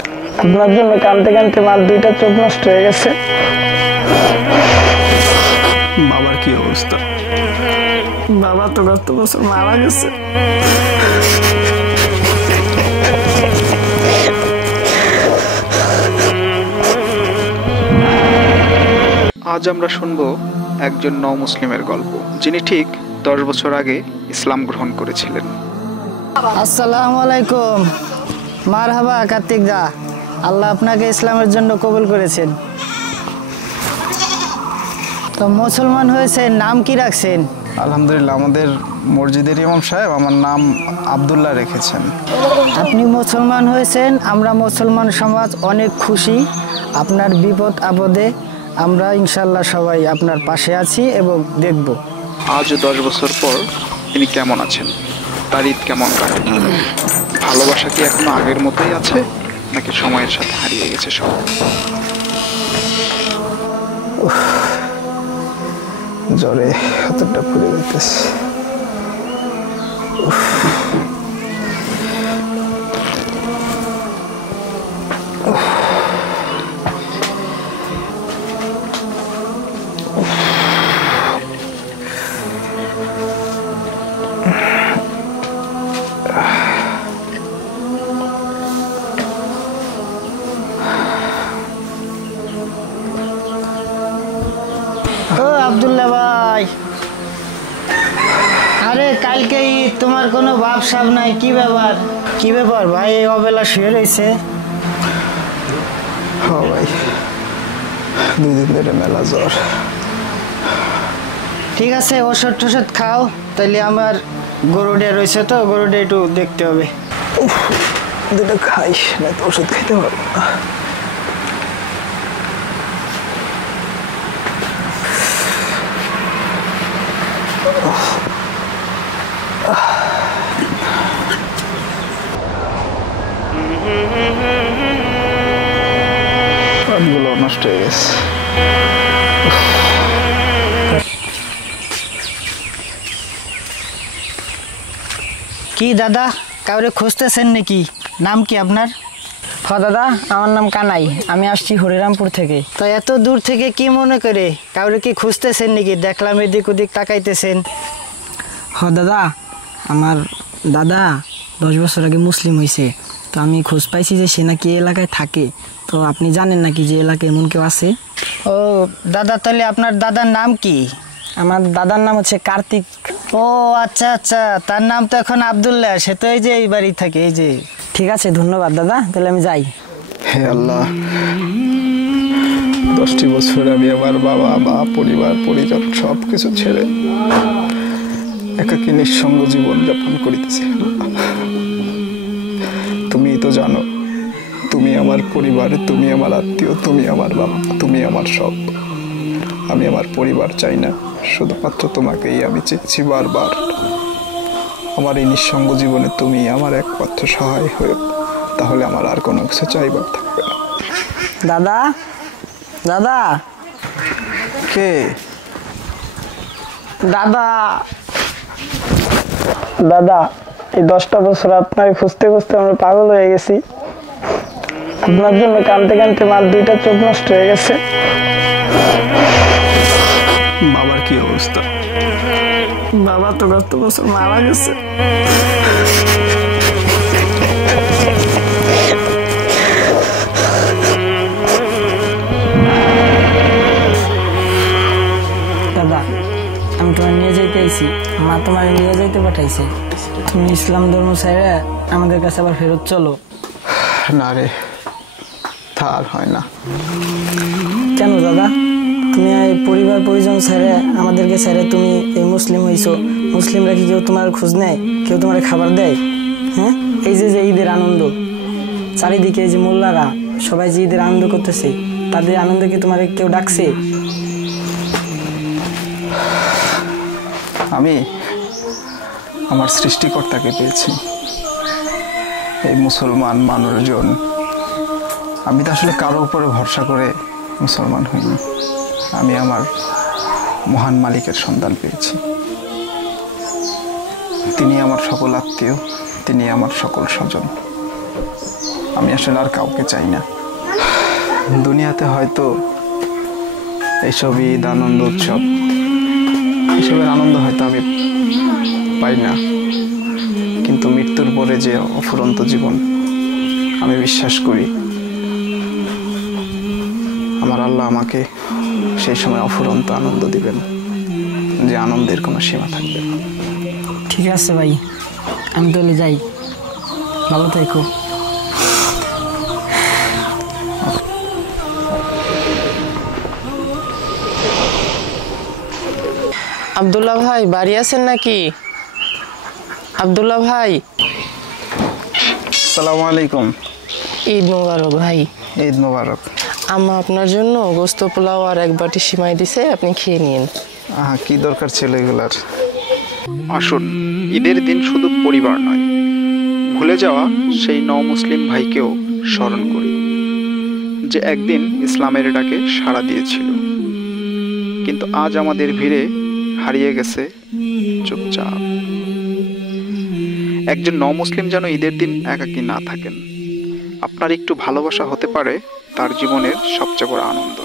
আপনার জন্য কানতে কানতে মার দুইটা চোখ নষ্ট হয়ে গেছে। বাবার কি অবস্থা? বাবা তো গত বছর মারা গেছে। আজ আমরা শুনব একজন নও-মুসলিমের গল্প, যিনি ঠিক 10 বছর আগে ইসলাম গ্রহণ করেছিলেন। আসসালামু আলাইকুম। মারহাবা কার্তিক দা, আল্লাহ আপনাকে ইসলামের জন্য কবুল করেছেন। তো মুসলমান হয়েছেন, নাম কি রাখছেন? আলহামদুলিল্লাহ, আমাদের মসজিদের ইমাম সাহেব আমার নাম আব্দুল্লাহ রেখেছেন। আপনি মুসলমান হয়েছেন, আমরা মুসলমান সমাজ অনেক খুশি। আপনার বিপদ আপদে আমরা ইনশাল্লাহ সবাই আপনার পাশে আছি এবং দেখব। আজ 10 বছর পর তিনি কেমন আছেন, তার ঈদ কেমন কাটে, ভালোবাসা কি এখনো আগের মতোই আছে নাকি সময়ের সাথে হারিয়ে গেছে সব? জ্বরে হাতটা পুড়ে যেতেছে। আব্দুল্লাহ ভাই, আরে কালকে ঈদ, তোমার কোনো ভাবসাব নাই? কি ব্যাপার ভাই, এই অবেলা শুয়ে রয়েছে? হ্যাঁ ভাই, 2 দিন ধরে মেলা জ্বর। ঠিক আছে, ওষুধ টষুধ খাও। তাইলে আমার গরুডে রয়েছে, তো গরুডে একটু দেখতে হবে। দুটো খাইস না তো ওষুধ খাইতে পারবো না। পাতগুলো নষ্ট হয়ে গেছে। কি দাদা, কাউরে খুঁজতেছেন নাকি? নাম কি আপনার? দাদা, আমার নাম কানাই, আমি আসছি হরিরামপুর থেকে। তো এত দূর থেকে কি মনে করে, কাউরে কি খুঁজতেছেন নাকি? দেখলাম এদিক ওদিক তাকাইতেছেন। দাদা, আমার দাদা 10 বছর আগে মুসলিম হয়েছে, তো আমি খোঁজ পাইছি যে সে নাকি এই এলাকায় থাকে। তো আপনি জানেন নাকি যে এলাকায় এমন কেউ আছে? ও দাদা, তাহলে আপনার দাদার নাম কি? আমার দাদার নাম হচ্ছে কার্তিক। ও আচ্ছা আচ্ছা, তার নাম তো এখন আব্দুল্লাহ, সে তো এই যে এই বাড়ি থাকে। এই যে, ঠিক আছে, ধন্যবাদ দাদা, তাহলে আমি যাই। হে আল্লাহ, 10টি বছর আমি আমার বাবা মা পরিবার পরিজন সব কিছু ছেড়ে একাকী নিঃসঙ্গ জীবন যাপন করিতেছি। তুমি তো জানো, তুমি আমার পরিবার, তুমি আমার আত্মীয়, তুমি আমার বাবা, তুমি আমার সব। আমি আমার পরিবার চাই না, শুধুমাত্র তোমাকেই আমি চেয়েছি বারবার। আমার এই নিঃসঙ্গ জীবনে তুমি আমার একমাত্র সহায় হয়ে, তাহলে আমার আর কোনো কিছু চাইবার থাকবে না। দাদা, দাদা, কে? দাদা, দাদা, এই 10টা বছর আপনার খুঁজতে খুঁজতে আমরা পাগল হয়ে গেছি। আপনার জন্য কানতে কানতে মার দুইটা চোখ নষ্ট হয়ে গেছে। বাবার কি অবস্থা? বাবা তো গত বছর মারা গেছে। দাদা, আমি তোমার নিয়ে যাইতে আইছি, মা তোমার নিয়ে যাইতে পাঠাইছে। তুমি ইসলাম ধর্ম ছেড়ে আমাদের কাছে আবার ফেরত চলো। না রে, তার হয় না। কেন দাদা? তুমি এই পরিবার পরিজন ছেড়ে আমাদেরকে ছেড়ে তুমি এই মুসলিম হইছো, মুসলিমরা কি কেউ তোমার খোঁজ নেয়? কেউ তোমার খাবার দেয়? হ্যাঁ, এই যে ঈদের আনন্দ, চারিদিকে এই যে মোল্লারা সবাই যে ঈদের আনন্দ করতেছে, তাদের আনন্দে কি তোমার কেউ ডাকছে? আমি আমার সৃষ্টিকর্তাকে পেয়েছি। এই মুসলমান মানুষজন, আমি তো আসলে কারো উপরে ভরসা করে মুসলমান হইনি। আমি আমার মহান মালিকের সন্ধান পেয়েছি। তিনি আমার সকল আত্মীয়, তিনি আমার সকল স্বজন। আমি আসলে আর কাউকে চাই না। দুনিয়াতে হয়তো এইসব ঈদ, আনন্দ, উৎসব, এসবের আনন্দ হয়তো আমি পাই না, কিন্তু মৃত্যুর পরে যে অফুরন্ত জীবন, আমি বিশ্বাস করি আমার আল্লাহ আমাকে সেই সময় অফুরন্ত আনন্দ দিবেন, যে আনন্দের কোনো সীমা থাকবে না। ঠিক আছে ভাই, আমি তাহলে যাই, ভালো থেকো। আব্দুল্লাহ ভাই বাড়ি আছেন নাকি? আব্দুল্লাহ ভাই, আসসালামু আলাইকুম। ঈদ মোবারক ভাই। ঈদ মোবারক। আম্মা আপনার জন্য গোস্ত পোলাও আর এক বাটি সিমাই দিছে, আপনি খেয়ে নিন। কি দরকার ছিল এগুলার? আসুন, ঈদের দিন শুধু পরিবার নয়, ভুলে যাওয়া সেই মুসলিম ভাইকেও স্মরণ করি, যে একদিন ইসলামের ডাকে সাড়া দিয়েছিল, কিন্তু আজ আমাদের ভিড়ে হারিয়ে গেছে চুপচাপ। একজন মুসলিম যেন ঈদের দিন একাকী না থাকেন। আপনার একটু ভালোবাসা হতে পারে তার জীবনের সবচেয়ে বড় আনন্দ।